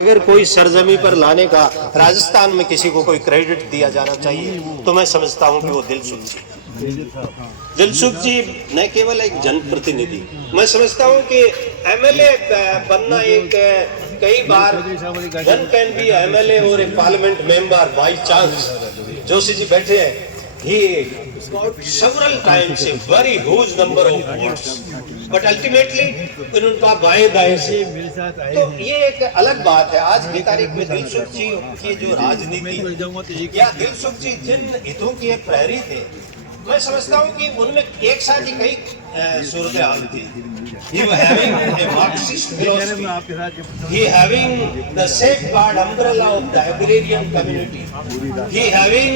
अगर कोई सरजमी पर लाने का राजस्थान में किसी को कोई क्रेडिट दिया जाना चाहिए तो मैं समझता हूं कि वो दिलसुख जी। दिलसुख जी न केवल एक जनप्रतिनिधि, मैं समझता हूं कि एमएलए बनना एक कई बार वन कैन बी एमएलए और a parliament member by chance. Joshi ji बैठे हैं, he got several times a very huge number of votes, but ultimately उनका बाएं दाएं से, तो ये एक अलग बात है। आज की तारीख में दिलसुख जी की जो राजनीति या दिलसुख जी जिन हितों के प्रहरी थे, मैं समझता हूँ कि उनमें एक साथ ही कई सूरत हाल थी। He having a Marxist philosophy, he having the safeguard umbrella of the agrarian community, he having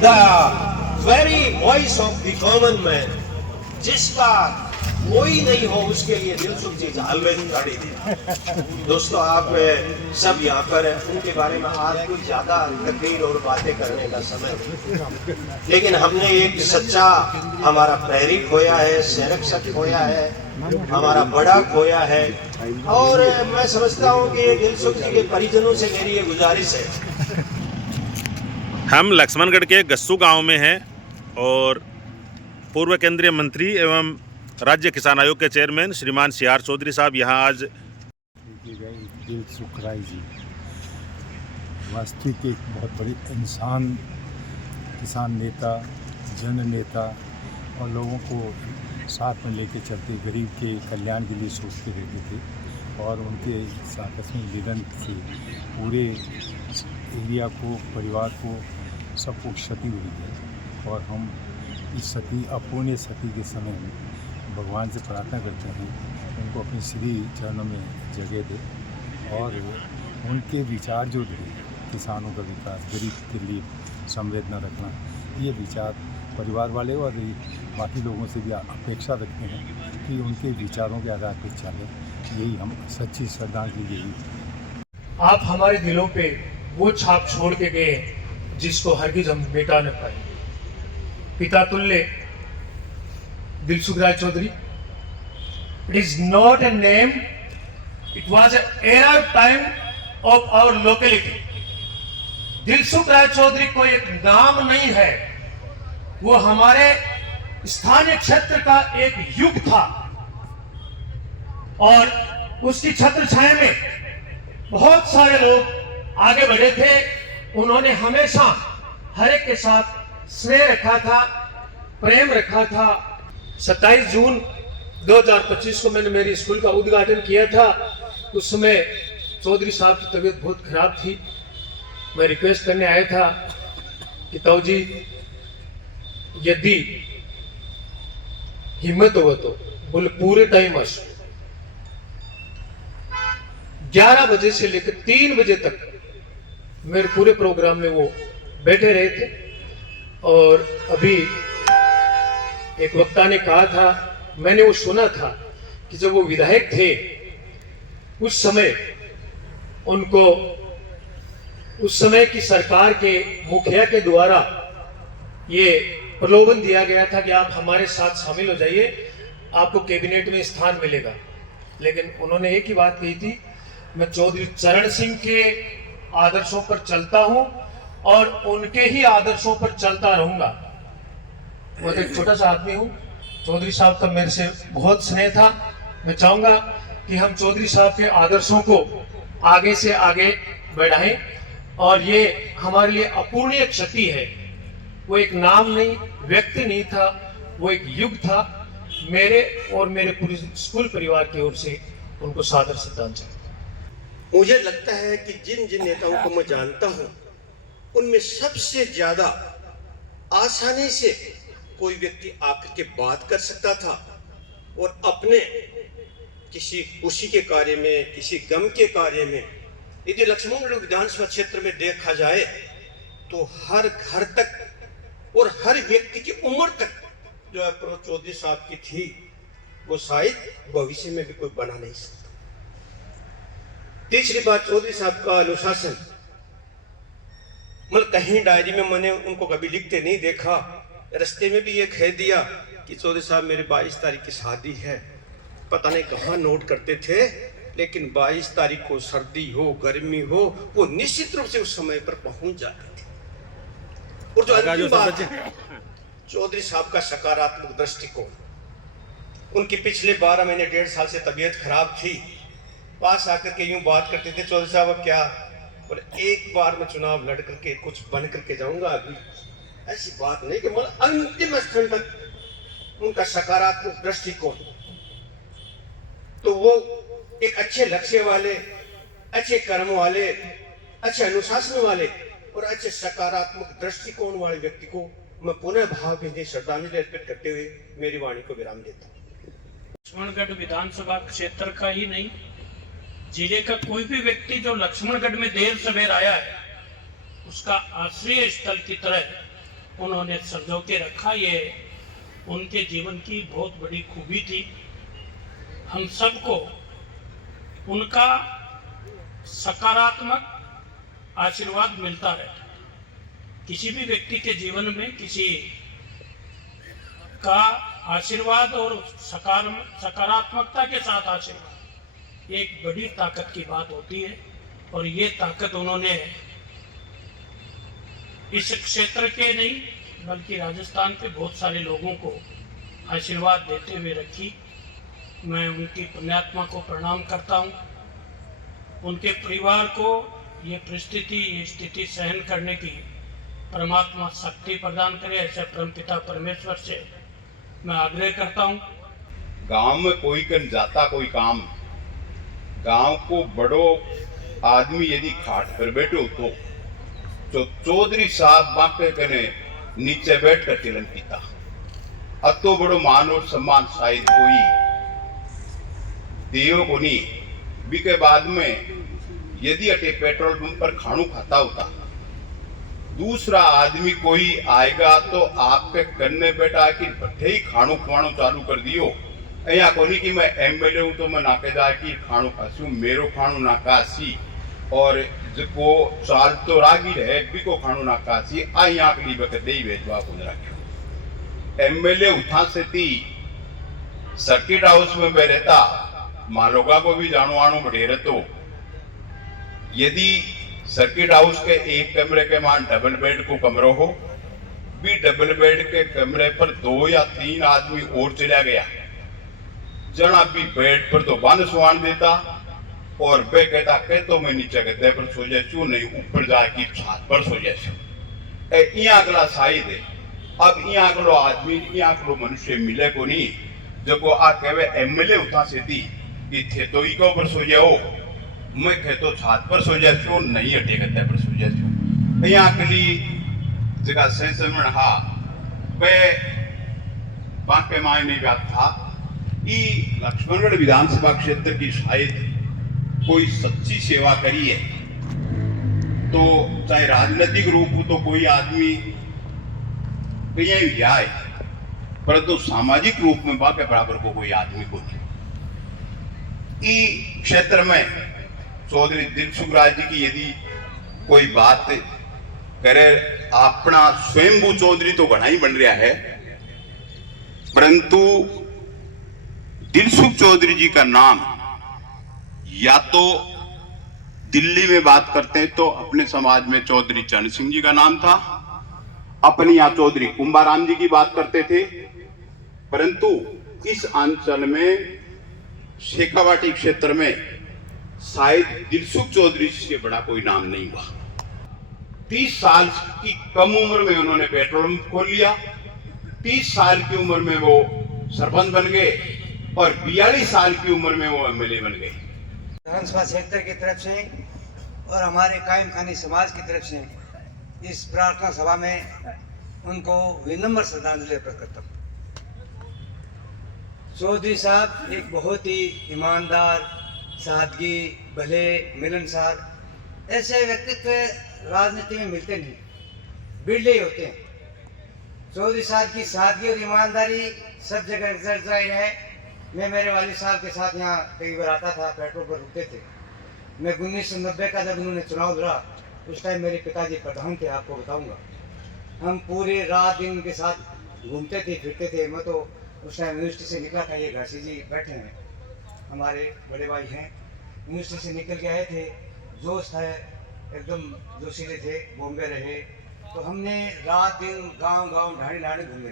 the very voice of the common man, जिसका कोई नहीं हो उसके लिए दिलसुख जी ऑलवेज खड़ी थी। दोस्तों, आप सब यहाँ पर उनके बारे में आज कुछ ज्यादा तकरीर और बातें करने का समय नहीं, लेकिन हमने एक सच्चा हमारा प्रहरी खोया है, संरक्षक खोया है, हमारा बड़ा खोया है। और मैं समझता हूँ कि दिलसुख जी के परिजनों से मेरी ये गुजारिश है। हम लक्ष्मणगढ़ के गस्सू गांव में हैं और पूर्व केंद्रीय मंत्री एवं राज्य किसान आयोग के चेयरमैन श्रीमान सीआर चौधरी साहब यहाँ आज दिलसुख राय जी वास्तविक एक बहुत बड़ी इंसान, किसान नेता, जन नेता और लोगों को साथ में लेके चलते, गरीब के कल्याण के लिए सोचते रहते थे। और उनके आकस्मिक निधन से पूरे एरिया को, परिवार को, सबको क्षति हुई है। और हम इस सती, अपूर्णीय सती के समय में भगवान से प्रार्थना करते हैं उनको अपने श्री चरणों में जगह दे और उनके विचार जो थे, किसानों का विकास, गरीब के लिए संवेदना रखना, ये विचार परिवार वाले और बाकी लोगों से भी अपेक्षा रखते हैं कि उनके विचारों के आधार पर चले। यही हम सच्ची श्रद्धांजलि यही। आप हमारे दिलों पे वो छाप छोड़ के गए जिसको हरगिज हम मिटा न पाए। पिता तुल्य दिलसुख राय Chaudhary, it is not a name, it was an era time of our locality. Dilsukh राय चौधरी कोई एक नाम नहीं है, वो हमारे स्थानीय क्षेत्र का एक युग था और उसकी छत्र छाया में बहुत सारे लोग आगे बढ़े थे। उन्होंने हमेशा हर एक के साथ स्नेह रखा था, प्रेम रखा था। 27 जून 2025 को मैंने मेरी स्कूल का उद्घाटन किया था। उस समय चौधरी साहब की तबीयत बहुत खराब थी। मैं रिक्वेस्ट करने आया था कि ताऊ जी, यदि हिम्मत हो तो बोले पूरे टाइम 11 बजे से लेकर 3 बजे तक मेरे पूरे प्रोग्राम में वो बैठे रहे थे। और अभी एक वक्ता ने कहा था, मैंने वो सुना था कि जब वो विधायक थे उस समय उनको उस समय की सरकार के मुखिया के द्वारा ये प्रलोभन दिया गया था कि आप हमारे साथ शामिल हो जाइए, आपको कैबिनेट में स्थान मिलेगा। लेकिन उन्होंने एक ही बात कही थी, मैं चौधरी चरण सिंह के आदर्शों पर चलता हूं और उनके ही आदर्शों पर चलता रहूंगा। मैं तो एक छोटा सा आदमी हूँ, चौधरी साहब का मेरे से बहुत स्नेह था। मैं चाहूंगा कि हम चौधरी साहब के आदर्शों को आगे से आगे बढ़ाएं और ये हमारे लिए अपूर्णीय क्षति है। वो एक नाम नहीं, व्यक्ति नहीं था, वो एक युग था। मेरे और मेरे पूरे स्कूल परिवार की ओर से उनको सादर श्रद्धांजलि। मुझे लगता है कि जिन जिन नेताओं को मैं जानता हूं उनमें सबसे ज्यादा आसानी से कोई व्यक्ति आकर के बात कर सकता था और अपने किसी खुशी के कार्य में, किसी गम के कार्य में, यदि लक्ष्मणगढ़ विधानसभा क्षेत्र में देखा जाए तो हर घर तक और हर व्यक्ति की उम्र तक जो है चौधरी साहब की थी, वो शायद भविष्य में भी कोई बना नहीं सकता। तीसरी बात, चौधरी साहब का अनुशासन, मतलब कहीं डायरी में मैंने उनको कभी लिखते नहीं देखा। रास्ते में भी ये कह दिया कि चौधरी साहब मेरे 22 तारीख की शादी है, पता नहीं कहाँ नोट करते थे लेकिन 22 तारीख को सर्दी हो गर्मी हो वो निश्चित रूप से उस समय पर पहुंच जाते थे। और जो अंतिम बात है, चौधरी साहब का सकारात्मक दृष्टिकोण, उनकी पिछले 12 महीने 1.5 साल से तबीयत खराब थी, पास आकर के यूं बात करते थे, चौधरी साहब अब क्या, और एक बार मैं चुनाव लड़ करके कुछ बन करके जाऊंगा, अभी ऐसी बात नहीं कि मतलब अंतिम स्थल तक उनका सकारात्मक दृष्टिकोण। तो वो एक अच्छे लक्ष्य वाले, अच्छे कर्म वाले, अच्छे अनुशासन वाले और अच्छे सकारात्मक दृष्टिकोण वाले व्यक्ति को मैं पुनः भावभीनी श्रद्धांजलि अर्पित करते हुए मेरी वाणी को विराम देता हूँ। लक्ष्मणगढ़ विधानसभा क्षेत्र का ही नहीं, जिले का कोई भी व्यक्ति जो लक्ष्मणगढ़ में देर सवेर आया है, उसका आश्रय स्थल की तरह उन्होंने संजो के रखा। ये उनके जीवन की बहुत बड़ी खूबी थी। हम सबको उनका सकारात्मक आशीर्वाद मिलता रहता। किसी भी व्यक्ति के जीवन में किसी का आशीर्वाद और सकारात्मकता के साथ आशीर्वाद एक बड़ी ताकत की बात होती है। और ये ताकत उन्होंने इस क्षेत्र के नहीं बल्कि राजस्थान के बहुत सारे लोगों को आशीर्वाद देते हुए रखी। मैं उनकी पुण्यात्मा को प्रणाम करता हूँ। उनके परिवार को ये परिस्थिति, ये स्थिति सहन करने की परमात्मा शक्ति प्रदान करे, ऐसे परमपिता परमेश्वर से मैं आग्रह करता हूँ। गांव में कोई कर जाता कोई काम, गांव को बड़ो आदमी यदि खाट पर बैठो तो चौधरी साहब बाके कने नीचे बैठ कर तिलन पीता। अब तो बड़ो मान और सम्मान शायद कोई दियो को नहीं। बी के बाद में यदि अटे पेट्रोल पंप पर खाणू खाता होता, दूसरा आदमी कोई आएगा तो आपके करने बैठा कि भट्ठे ही खाणू खुआणो चालू कर दियो। अया कोनी कि मैं एमएलए हूं तो मैं नाके जा कि खाणू खासू, मेरो खाणू नाकासी और जो चाल तो रागी है बिको खाणू नाकासी आई आकली बक देई भेजवा को रखो। एमएलए उठा से थी सर्किट हाउस में मैं रहता, मालोगा को भी जानो आनो बढ़े रहतो। यदि सर्किट हाउस के एक कमरे के मान डबल बेड को कमरो हो, भी डबल बेड के कमरे पर 2 या 3 आदमी और चला गया, जना भी बेड पर तो बंद सुहान देता और बे कहता कह तो मैं नीचे गद्दे पर सो जाए चू नहीं ऊपर जाके छत पर सो जाए। यहाँ अगला शायद है। अब यहाँ अगलो आदमी, यहाँ अगलो मनुष्य मिले को नहीं जो को आ कहे एमएलए उठा से थी कि थे तो इको पर सो जाओ, मैं कह तो छत पर सो जाए नहीं अटे गद्दे पर सो जाए। यहाँ अगली जगह संसमण हा वे बांके माय नहीं बात था। लक्ष्मणगढ़ विधानसभा क्षेत्र की शायद कोई सच्ची सेवा करी है तो चाहे राजनीतिक रूप हो तो कोई आदमी कहीं जाए, परंतु सामाजिक रूप में बाके बराबर को कोई आदमी को नहीं। इस क्षेत्र में चौधरी दिलसुख राय जी की यदि कोई बात करे, अपना स्वयंभू चौधरी तो घना ही बन रहा है, परंतु दिलसुख चौधरी जी का नाम या तो दिल्ली में बात करते हैं तो अपने समाज में चौधरी चरण सिंह जी का नाम था, अपने यहाँ चौधरी कुंभाराम जी की बात करते थे, परंतु इस अंचल में शेखावाटी क्षेत्र में शायद दिलसुख चौधरी से बड़ा कोई नाम नहीं हुआ। 30 साल की कम उम्र में उन्होंने पेट्रोल पंप खोल लिया, 30 साल की उम्र में वो सरपंच बन गए और 42 साल की उम्र में वो एमएलए बन गए। विधानसभा क्षेत्र की तरफ से और हमारे कायम खानी समाज की तरफ से इस प्रार्थना सभा में उनको विनम्र श्रद्धांजलि अर्पित करता हूँ। चौधरी साहब एक बहुत ही ईमानदार, सादगी, भले, मिलनसार, ऐसे व्यक्तित्व राजनीति में मिलते नहीं, बिरले ही होते हैं। चौधरी साहब की सादगी और ईमानदारी सब जगह जाहिर है। मैं मेरे वालिद साहब के साथ यहाँ कई बार आता था, पेट्रोल पर रुकते थे। मैं 1990 का जब उन्होंने चुनाव लड़ा उस टाइम मेरे पिताजी प्रधान थे, आपको बताऊंगा। हम पूरे रात दिन उनके साथ घूमते थे, फिरते थे। मैं तो उस टाइम यूनिवर्सिटी से निकला था, ये घासी जी बैठे हैं, हमारे बड़े भाई हैं। यूनिवर्सिटी से निकल के आए थे, जोश था, एकदम जोशीले थे, बॉम्बे रहे। तो हमने रात दिन गांव गांव ढाणी ढाणी घूमे।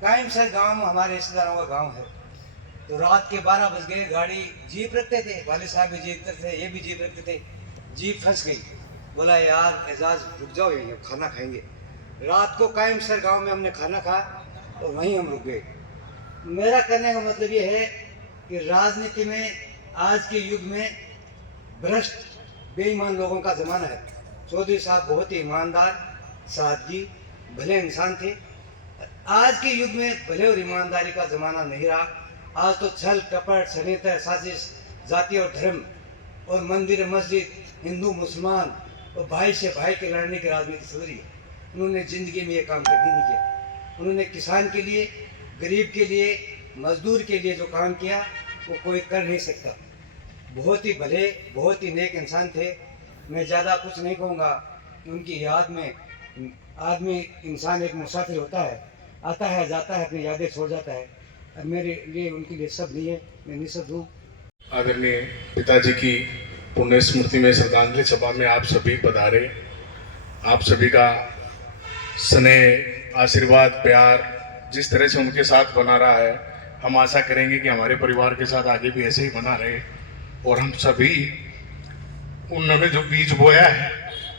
कायम सर गांव हमारे रिश्तेदारों का गांव है। तो रात के 12 बज गए, गाड़ी जीप रखते थे, वाले साहब भी जीप रखते थे, ये भी जीप रखते थे। जीप फंस गई। बोला यार एजाज रुक जाओ, यहीं खाना खाएंगे। रात को कायम सर गांव में हमने खाना खाया और वहीं हम रुक गए। मेरा कहने का मतलब ये है कि राजनीति में आज के युग में भ्रष्ट बेईमान लोगों का ज़माना है। चौधरी साहब बहुत ही ईमानदार, सादगी, भले इंसान थे। आज के युग में भले और ईमानदारी का ज़माना नहीं रहा। आज तो छल कपट षड्यंत्र साजिश, जाति और धर्म और मंदिर मस्जिद, हिंदू मुसलमान और भाई से भाई के लड़ने की राजनीति चल रही है। उन्होंने ज़िंदगी में ये काम कभी नहीं किया। उन्होंने किसान के लिए, गरीब के लिए, मजदूर के लिए जो काम किया वो कोई कर नहीं सकता। बहुत ही भले, बहुत ही नेक इंसान थे। मैं ज़्यादा कुछ नहीं कहूँगा। उनकी याद में आदमी, इंसान एक मुसाफिर होता है, आता है जाता है, अपनी यादें छोड़ जाता है। और मेरे लिए उनके लिए सब नहीं है, मैं निःशब्द हूँ। आदरणीय पिताजी की पुण्य स्मृति में श्रद्धांजलि सभा में आप सभी पधारे। आप सभी का स्नेह, आशीर्वाद, प्यार जिस तरह से उनके साथ बना रहा है, हम आशा करेंगे कि हमारे परिवार के साथ आगे भी ऐसे ही बना रहे और हम सभी उन्होंने जो बीज बोया है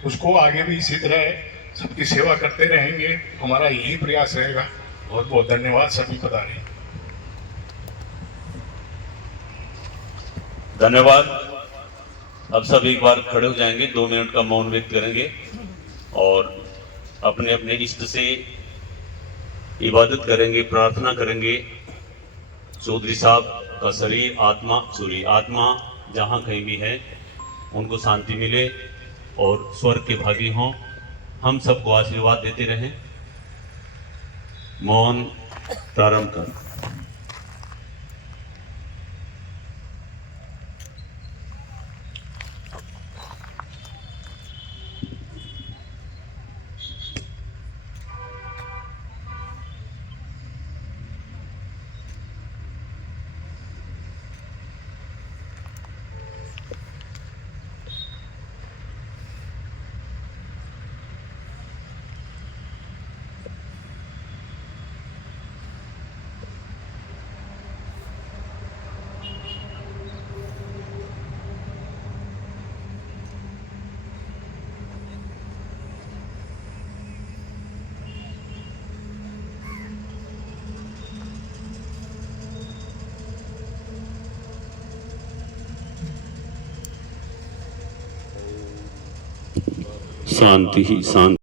उसको आगे भी इसी तरह सबकी सेवा करते रहेंगे। हमारा यही प्रयास रहेगा। बहुत बहुत धन्यवाद। सभी पधारे। धन्यवाद। अब सब एक बार खड़े हो जाएंगे, 2 मिनट का मौन व्यक्त करेंगे और अपने अपने इष्ट से इबादत करेंगे, प्रार्थना करेंगे। चौधरी साहब का शरीर, आत्मा जहाँ कहीं भी है उनको शांति मिले और स्वर्ग के भागी हों। हम सबको आशीर्वाद देते रहें। मौन प्रारंभ कर। शांति ही शांति।